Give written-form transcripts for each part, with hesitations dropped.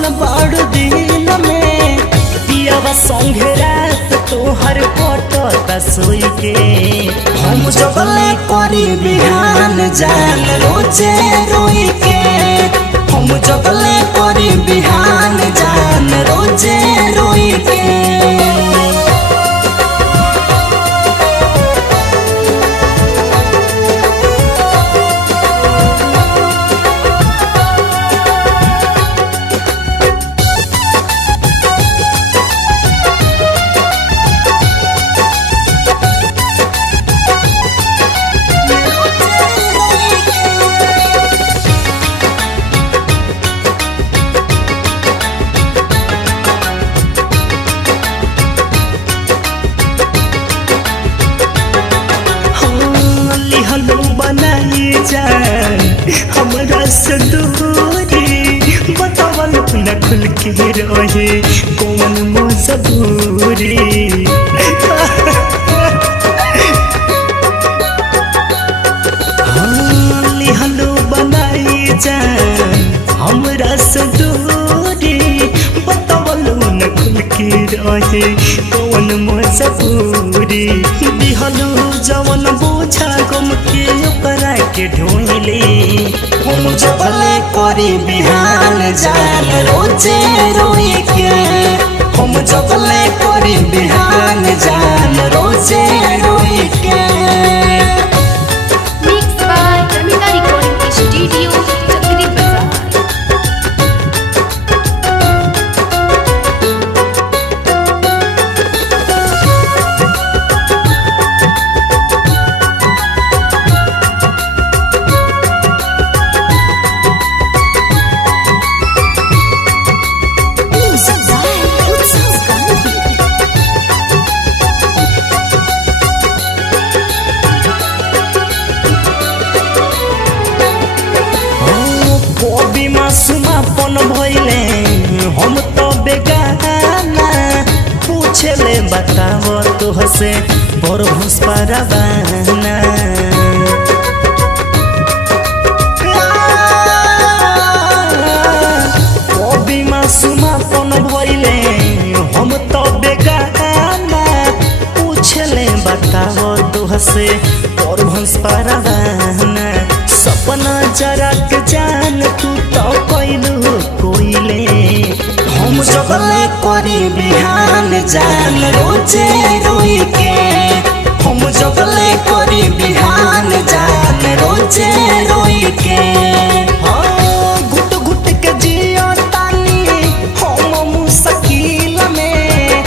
बसल बाड़ दिल में पियावा संगे रात तोहर कटता सोई के हम जगले करी बिहान जान रोजे रोई के हम जगले करी बिहान जान रोजे रोई के हलो बनाई जान हमरा से दूरी बतावल न खुल के रहे कौन मजबूरी हलो बनाई जान हमरा से दूरी बतावल न खुल के रहे कौन मजबूरी दिहलो जवन बोझा गम के ओकरा के ढोइले हम जबले करी बिहान जान रोजे रोई के हम जबले करी बिहान जान रोजे रोई के Mixed by Ramita Recording Studio, Chakri Bazaar. मासूमापन भइले हम तो बेगाना पूछले बताव तो हसे बड़ भूस परवाना कभी मासूमापन भइले हम तो बेगाना पूछले बताव तो हसे बड़ भूस परवाना सपना जरा के जान तू तो कोइलू कोइले हम जगले करी बिहान जान रोजे रोई के हम जगले करी बिहान जान रोजे रोई के घुट घुट के जियो तानी हम मुश्किल में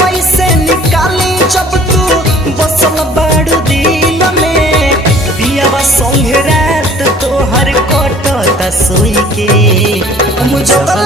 पैसे निकाली जब तू बसल बाड़ दिल में पियावा संगे रात तोहर कटता सोई के हम जगले